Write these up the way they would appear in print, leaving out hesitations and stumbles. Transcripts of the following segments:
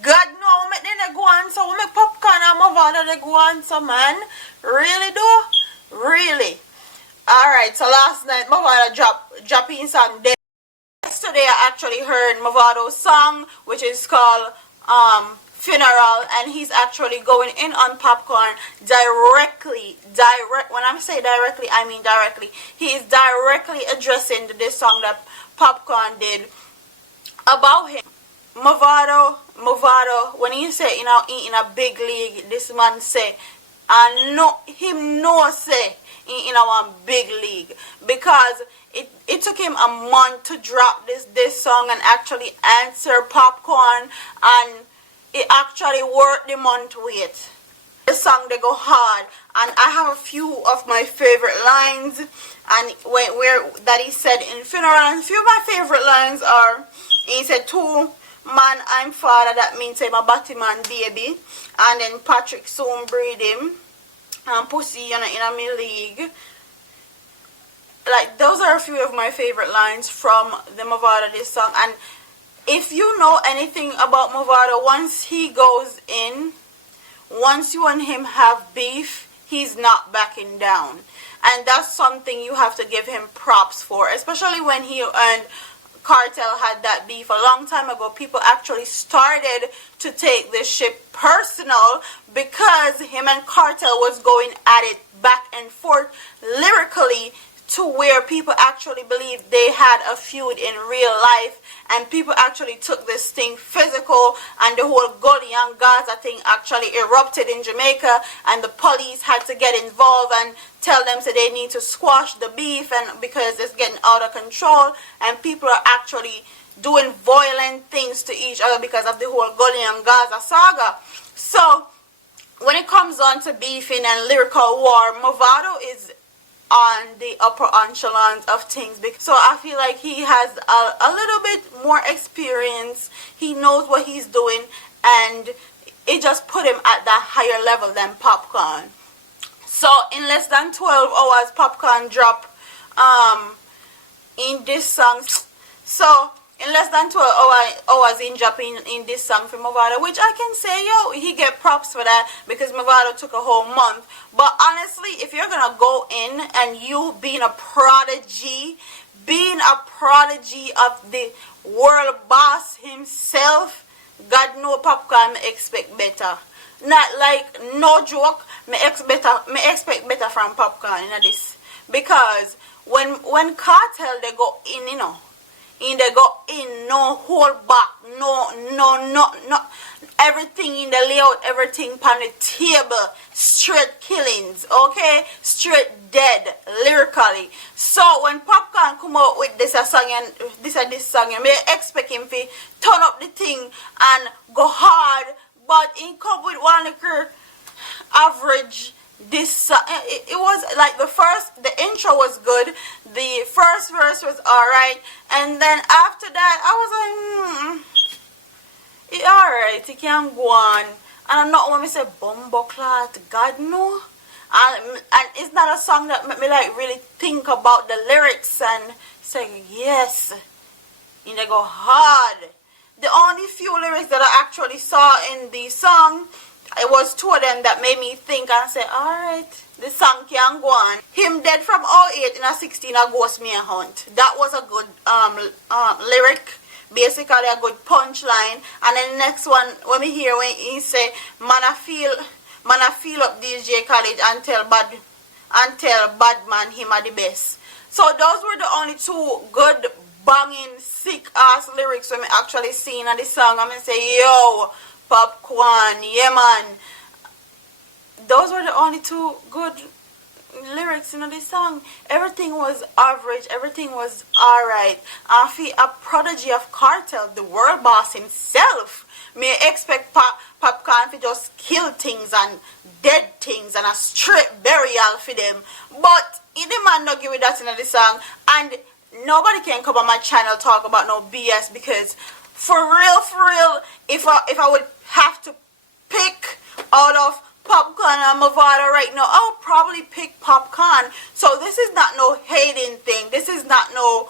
God no, make them go on so we make Popcaan and Movado they go on so man. Really though? Really. Alright, so last night Movado dropping song there. Yesterday I actually heard Movado's song which is called Funeral, and he's actually going in on Popcaan directly. When I say directly, I mean directly. He is directly addressing this song that Popcaan did about him. Movado, when he say in a big league, this man say, and no him no say in a big league, because it took him a month to drop this song and actually answer Popcaan, and it actually worth the month wait. The song they go hard, and I have a few of my favorite lines, and where that he said in Funeral, and a few of my favorite lines are, he said, "Two man I'm father, that means I'm a Batman baby, and then Patrick soon breed him, and pussy in a me league." Like, those are a few of my favorite lines from the Movado this song. And if you know anything about Movado, once he goes in, once you and him have beef, he's not backing down. And that's something you have to give him props for, especially when he and Cartel had that beef a long time ago. People actually started to take this shit personal because him and Cartel was going at it back and forth lyrically, to where people actually believed they had a feud in real life, and people actually took this thing physical, and the whole GULLY and Gaza thing actually erupted in Jamaica, and the police had to get involved and tell them so they need to squash the beef, and because it's getting out of control, and people are actually doing violent things to each other because of the whole GULLY and Gaza saga. So when it comes on to beefing and lyrical war, Movado is on the upper echelons of things. So I feel like he has a little bit more experience. He knows what he's doing, and it just put him at that higher level than Popcaan. So in less than 12 hours, Popcaan dropped in this song. So in less than 12 hours in dropping in this song from Movado, which I can say, yo, he get props for that, because Movado took a whole month. But honestly, if you're gonna go in and you being a prodigy of the world boss himself, God know Popcaan expect better. Not like, no joke, me expect better from Popcaan in this, because when Cartel they go in, you know, they go in, no hold back, no, everything in the layout, everything on the table, straight killings, okay, straight dead, lyrically. So when Popcaan come out with this song, and this song, you may expect him to turn up the thing and go hard, but he come with one little average. This it was like the intro was good, the first verse was alright, and then after that I was like, it alright, it can go on. And I'm not when me say bumbleclot, God no. And it's not a song that make me like really think about the lyrics and say yes, and they go hard. The only few lyrics that I actually saw in the song, it was two of them that made me think and say, alright, the song can go on. Him dead from 08 in a 16 a ghost me a hunt. That was a good lyric, basically a good punchline. And then the next one, when we hear when he say, man I feel up DJ Khaled and tell bad man him are the best. So those were the only two good banging sick ass lyrics when we actually seen in the song. I'm gonna say, yo, Popcaan, yeah man. Those were the only two good lyrics in this song. Everything was average, everything was alright. I feel a prodigy of Cartel, the world boss himself, may expect Popcaan to just kill things and dead things and a straight burial for them. But the man not give me that in the song, and nobody can come on my channel talk about no BS, because for real, if I would have to pick out of Popcaan and Movado right now, I'll probably pick Popcaan. So this is not no hating thing. This is not no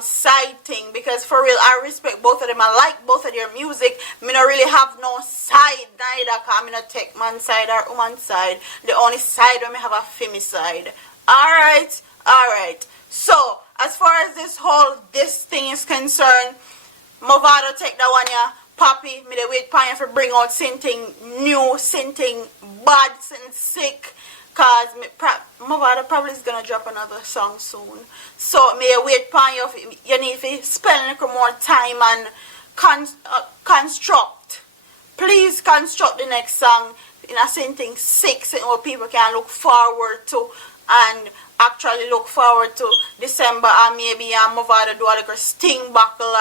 side thing, because for real, I respect both of them. I like both of their music. Me not really have no side neither, cause me not take man side or woman side. The only side when me have a femicide. Alright. So as far as this thing is concerned, Movado take that one, yeah. Poppy, me dey wait for him for bring out something new, something bad, something sick. Cause Movado probably is gonna drop another song soon. So me wait for you. You need to spend a little more time and construct. Please construct the next song in a something sick, something where people can look forward to and actually look forward to December, and maybe Movado do a little sting buckle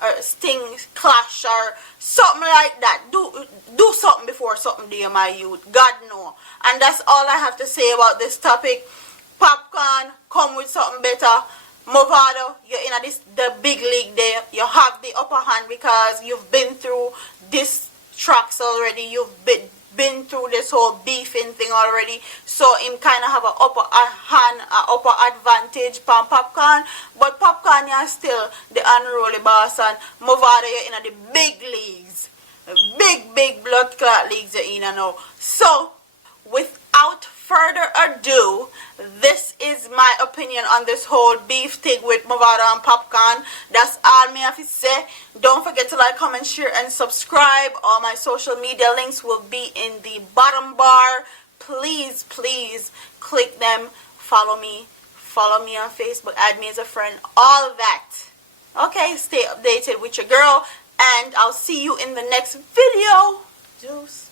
or sting clash or something like that. Do something before something there, my youth. God know. And that's all I have to say about this topic. Popcaan, come with something better. Movado, you're in the big league there. You have the upper hand because you've been through this tracks already. You've been through this whole beefing thing already, so him kind of have an upper hand, an upper advantage from Popcaan. But Popcaan, you're still the unruly boss, and Movado, you're in the big leagues, big blood clot leagues you're in now. So without further ado, this is my opinion on this whole beef thing with Movado and Popcaan. That's all me have to say. Don't forget to like, comment, share, and subscribe. All my social media links will be in the bottom bar. Please click them. Follow me on Facebook, add me as a friend, all that. Okay, stay updated with your girl, and I'll see you in the next video. Juice.